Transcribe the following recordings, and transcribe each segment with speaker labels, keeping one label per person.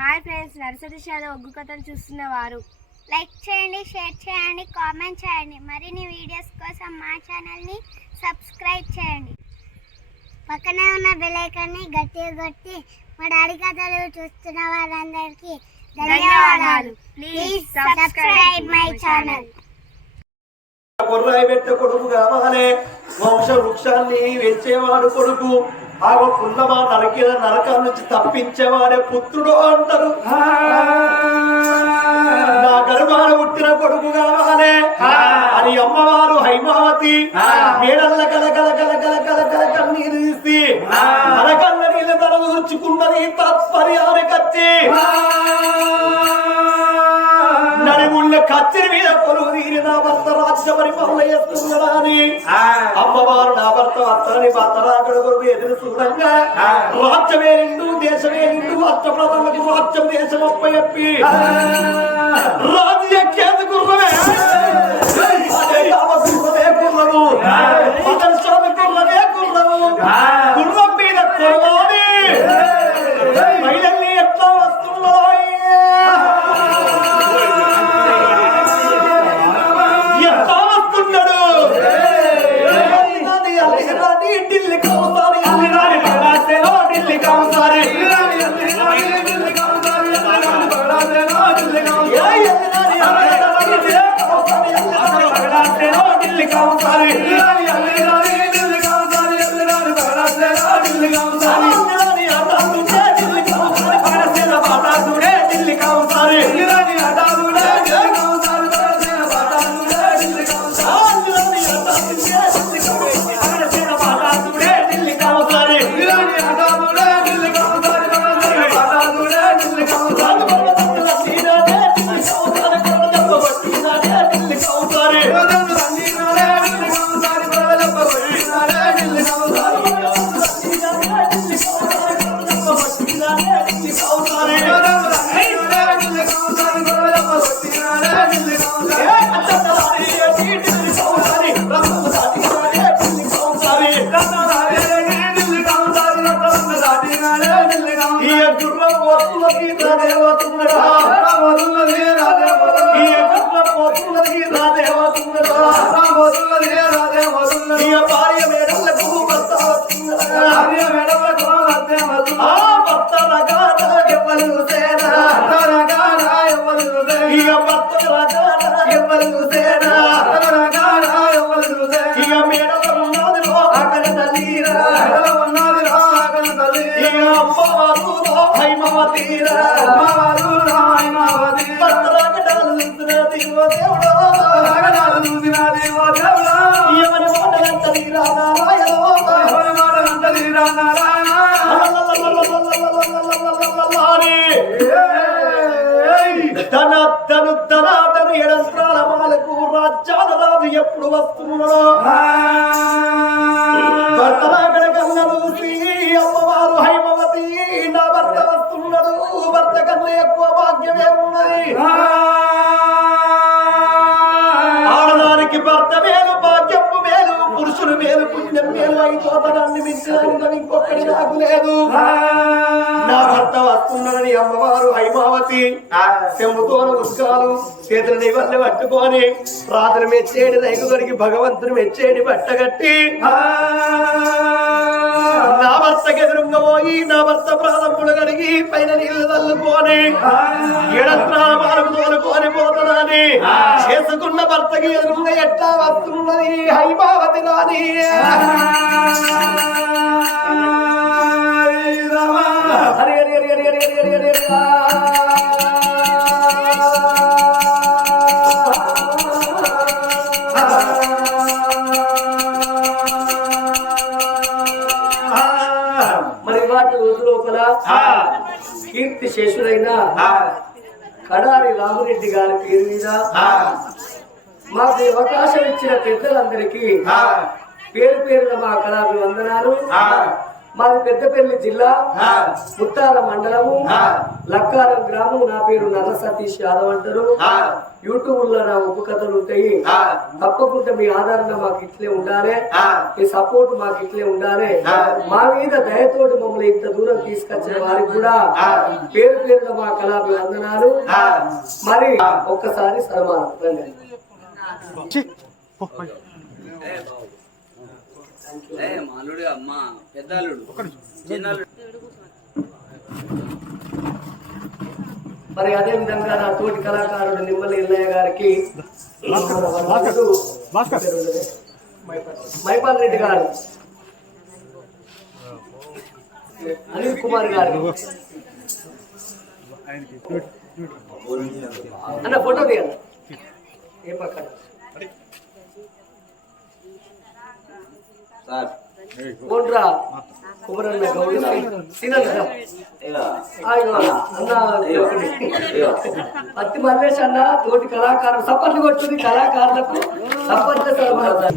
Speaker 1: Hi friends nursery షాలో ఒగ్గు కథలు చూస్తున్న వారు.
Speaker 2: లైక్ చేయండి షేర్ చేయండి కామెంట్ చేయండి. మరిన్ని వీడియోస్ కోసం మా ఛానల్ని సబ్స్క్రైబ్ చేయండి. పక్కనే ఉన్న బెల్ ఐకాన్ని గట్టిగా కొట్టి మా డాడీ కథలు చూస్తున్న వారందరికీ ధన్యవాదాలు. ప్లీజ్ సబ్స్క్రైబ్ మై ఛానల్
Speaker 3: కొర్రాయి పెట్ట కొడుకు కావాలి వంశ వృక్షాన్ని వెచ్చేవాడు కొడుకు. ఆ పున్నమా నరకిన నరకం నుంచి తప్పించేవాడే పుత్రుడు అంటారు. నా గర్భాన పుట్టిన కొడుకు కావాలి. అని అమ్మవారు హైమావతి. మేడల్ల కల కల కల కల కల కల కన్నీరు తీసి నరకల్ల నీళ్ళు తల దూర్చుకున్నది తత్పర్యాలు కచ్చి కత్తిరి మీద కొలువు తీరి నా భర్త రాజ్య పరిపాలన చేస్తున్నాడా అని అమ్మవారు నా భర్త భర్తని భర్త రాకడ కొరకు ఎదురు చూడంగా రాజ్యమే నిండు దేశమే నిండు రాష్ట్ర ప్రజలకు రాజ్యం దేశం అప్ప చెప్పి రాజు గుర్రము అతని స్వామి ఇక భర్త ఎవరు చూసేనా? ఎవరు చూసే ఇక మేడ ఉన్నదిలో అక్కడ తల్లిరా. ఉన్నదిలో అక్కడ తల్లి. తీరా ఎప్పుడు వస్తున్నాడో భర్తరాగడ కన్న చూసి అమ్మవారు హైమవతి నా భర్త వస్తున్నాడు భర్త కన్నా ఎక్కువ భాగ్యమే ఉన్నది. ఆడదానికి భర్త మేలు భాగ్యము మేలు పురుషులు మేలు పుణ్యం మేలు అయిపోతాడన్ని మించడానికి ఇంకొకటి నాకు లేదు. నా భర్త వస్తున్నాడని అమ్మవారు హైమావతి. చెంబుతోన ఉత్కాలు చేతులని వల్ల పట్టుకొని రాత్రి మెచ్చేడి రైతులకి భగవంతుని మెచ్చేడి బట్టగట్టి నా భర్తకి ఎదురుగా పోయి నా భర్త ప్రారంభులు కడిగి పైన నీళ్ళు తల్లుకొని ఎడత్రాల మార్పు తోలుకొని పోతున్నాని. చేసుకున్న భర్తకి ఎదురుగా ఎట్లా వస్తున్నది? హైమావతి రాని శేషుడైన కడారి రామరెడ్డి గారి పేరు మీద మాకు అవకాశం ఇచ్చిన పెద్దలందరికీ పేరు పేరున మా కళాభి వందనాలు
Speaker 4: మాది పెద్దపల్లి జిల్లా
Speaker 3: ఆ.
Speaker 4: ముత్తాల మండలము
Speaker 3: ఆ.
Speaker 4: లక్కారం గ్రామం నా పేరు నల్ల సతీష్ యాదవ్ అంటారు
Speaker 3: ఆ.
Speaker 4: యూట్యూబ్లో నా ఉప్పు కథలు ఉంటాయి
Speaker 3: ఆ.
Speaker 4: తప్పకుండా మీ ఆధారంగా మాకు ఇట్లే ఉండాలి
Speaker 3: ఆ.
Speaker 4: మీ సపోర్ట్ మాకు ఇట్లే ఉండాలి
Speaker 3: ఆ.
Speaker 4: మా మీద దయతోటి మమ్మల్ని ఇంత దూరం తీసుకొచ్చిన వారికి కూడా
Speaker 3: ఆ.
Speaker 4: పేరు పేరున మా కళాభివందనాలు
Speaker 3: ఆ.
Speaker 4: మరి ఒక్కసారి సన్మానం
Speaker 5: మాలుడు అమ్మ పెద్దలుడు. చిన్నలుడు.
Speaker 4: మరి అదే విధంగా నా తోటి కళాకారుడు నిమ్మల ఇల్లయ్య గారికి మైపాల్ రెడ్డి గారు అనిల్ కుమార్ గారు. అన్న ఫోటో తీయాలి. ఏ పక్కన? అన్న పత్తి మల్లేష్ అన్న తోటి కళాకారులు సప్పట్లు కొట్టుది కళాకారులకు సన్మానం.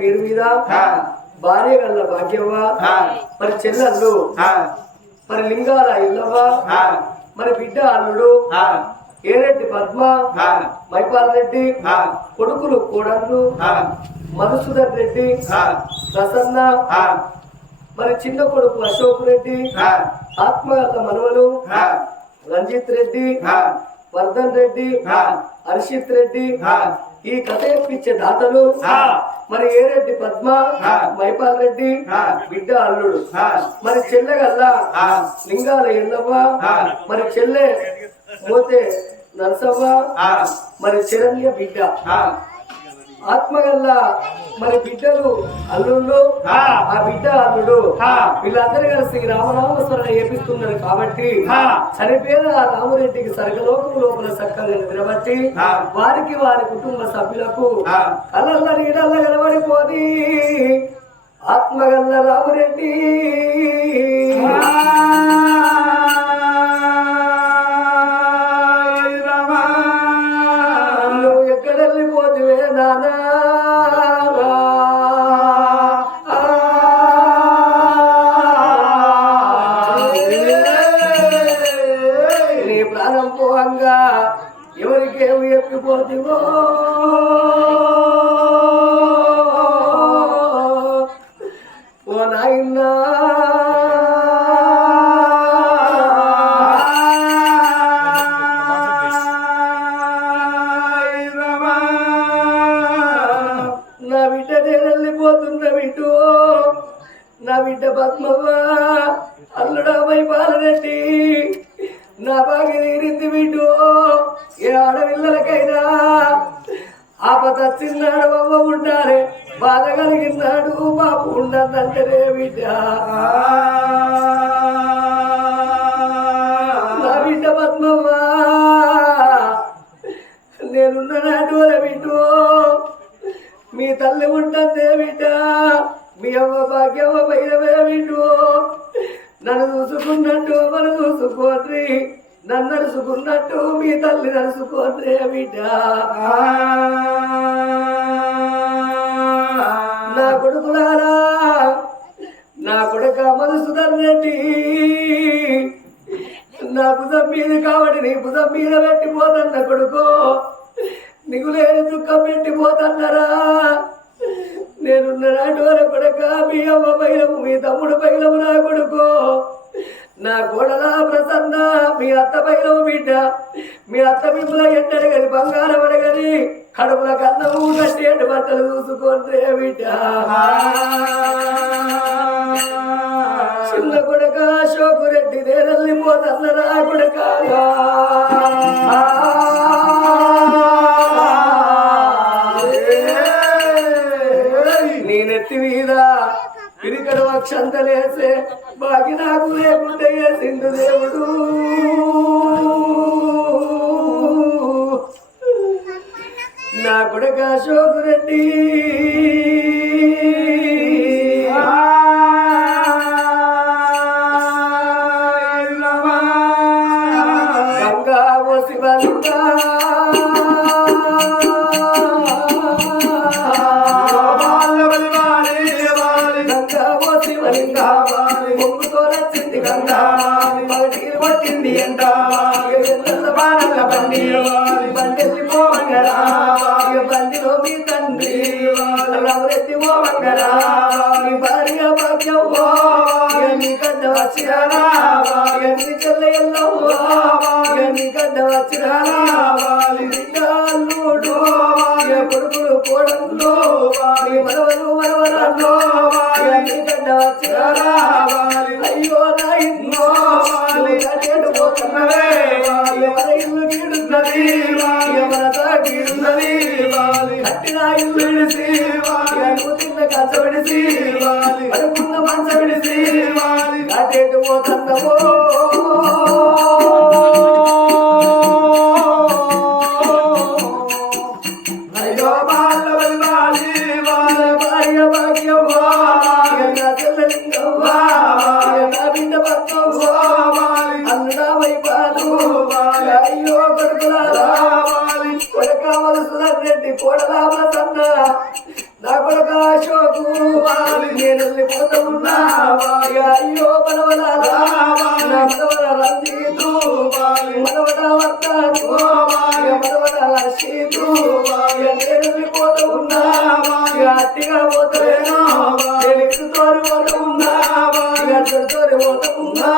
Speaker 4: పేరు మీద? భార్య గల్ల భాగ్యవ్వ మరి చెల్లెళ్ళు? మరి లింగాల ఇల్లవ్వ మరి బిడ్డ అల్లుడు? ఏరెడ్డి పద్మ? మైపాల్ రెడ్డి? కొడుకులు కోడళ్ళు? మధుసూదన్ రెడ్డి? ప్రసన్న? మరి చిన్న కొడుకు అశోక్ రెడ్డి? ఆత్మగత మనవలు? రంజిత్ రెడ్డి? వర్ధన్ రెడ్డి? హర్షిత్ రెడ్డి? ఈ కథ ఎప్పించే దాతలు? మరి ఏరెడ్డి పద్మ మైపాల్ రెడ్డి బిడ్డ అల్లుడు. మరి చెల్లెగల్లా? లింగాల ఎల్లవ్వ. మరి చెల్లె మోతే నరసవ్వ. మరి చిరణ్య బిడ్డ. ఆత్మగల్ల మరి బిడ్డలు అల్లుళ్ళు ఆ. బిడ్డ అల్లుడు. వీళ్ళందరూ కలిసి రామనామస్మరణ చేపిస్తున్నారు కాబట్టి చనిపోయిన ఆ రామరెడ్డికి సర్గలోకం లోపల చక్కగా నిలబట్టి వారికి వారి కుటుంబ సభ్యులకు కళ్ళల్ల నీడల్ల కనబడిపోని. ఆత్మగల్ల రామరెడ్డి. ఉండదంటే బిడ్డ నా బిడ్డ పద్మవ్వ నేనున్న నాటోల బిడ్డు మీ తల్లి ఉంటుంది బిడ్డ మీ అవ్వ భాగ్యమ్మ పైనవే బిడ్డో నన్ను చూసుకున్నట్టు మనం చూసుకోండి. నన్ను నడుచుకున్నట్టు మీ తల్లి నడుచుకోండి బిడ్డ కొడుకులారా నా కొడుక మధుసూదన్ రెడ్డి నా భుజం మీద కాబట్టి నీ భుజం మీద పెట్టిపోతన్న కొడుకో నీకు లేని దుఃఖం పెట్టిపోతన్నరా? నేనున్న నాటోల కొడక మీ అమ్మ పైలము మీ తమ్ముడు పైలము నా కొడుకో. నా కోడలా ప్రసన్న మీ అత్త పైన బిడ్డ మీ అత్త మిమ్మల ఎండడగని బంగారం అడగని కడుపుల కన్నము కట్టేటి బట్టలు చూసుకోండి బిడ్డ. చిన్న కొడక అశోకురెడ్డి నేరల్లి మోదన్న నా కొడుక. పిరికడు అక్షంతలేసే బాకి నాకు లేకుంటే సింధు దేవుడు? నా కొడుక అశోకురెడ్డి. రెడ్డి పగటికి పట్టింది ఎంట ఎల్లెల్ల బాణల బండి బండెల్లి పోవంగరా? ఇక బండిలో మీ తండ్రి రవరెత్తి పోవంగరా? మీ భార్య భాగ్యం నీ గడ్డ వచ్చిరానా నీ చెల్ల ఎల్లవ్వ? నీ గడ్డ వచ్చిరానా బిడ్డల్లుడు కొడుకులు కోడళ్ళు? వారి మరవరు మనవరాళ్ళు? ఇక నీ గడ్డ వచ్చిరానా గట్టిగా పోతలేను నేను ఎక్కుతోని పోతా ఉన్నా అడ్డుతోని పోతా ఉన్నా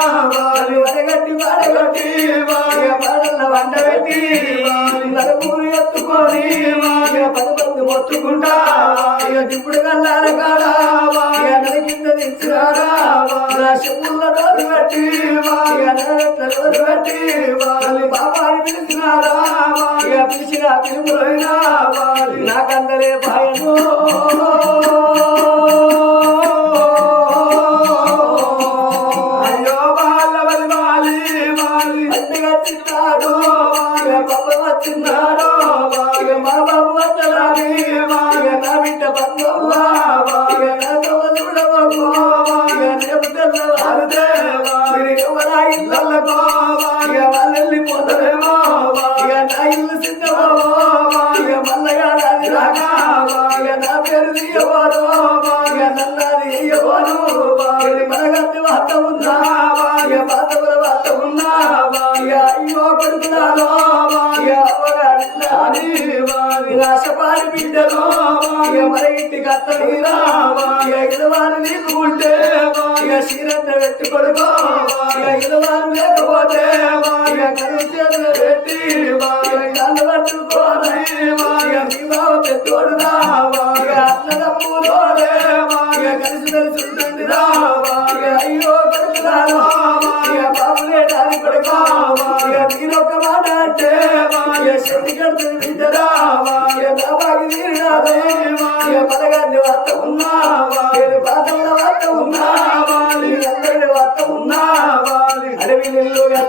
Speaker 4: వడగట్టి వాడగట్టి పాడల వంట పెట్టి నలుగురు ఎత్తుకొని పది మొత్తుకుంటా ఇక దిప్పుడు కల్లాల కాడ ఇక చెప్పుల నోరు పెట్టి ఇక పెట్టి బాబాని పిలిచినారా పిలుపులైనా నాకందరే బా Oh. ఇక మన ఇంటికి అత్తనీరా ఇక ఇలవారు నీకు ఇక ఇలవారు లేకపోతే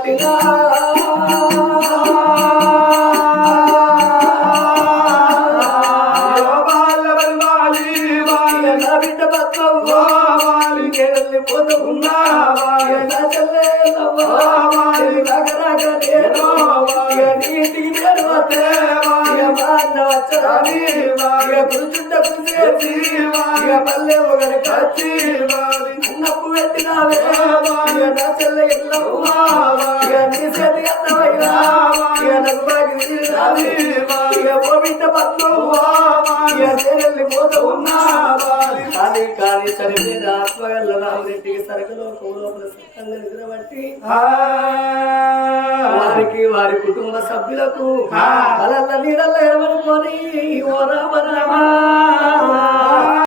Speaker 4: ఇక పల్లె ఒకరి కచ్చి అన్నప్పు పెట్టినావే నా చెల్లె ఎల్లవ్వా కానీ కానీ చనిపోయిన ఆత్మగల్ల రామరెడ్డికి సరకులో లోపల సక్కంగా నిద్రబట్టి
Speaker 3: ఆ.
Speaker 4: వారికి వారి కుటుంబ సభ్యులకు. కలల్ల నీడల్ల ఎరవనుకొని ఓ రామ రామ.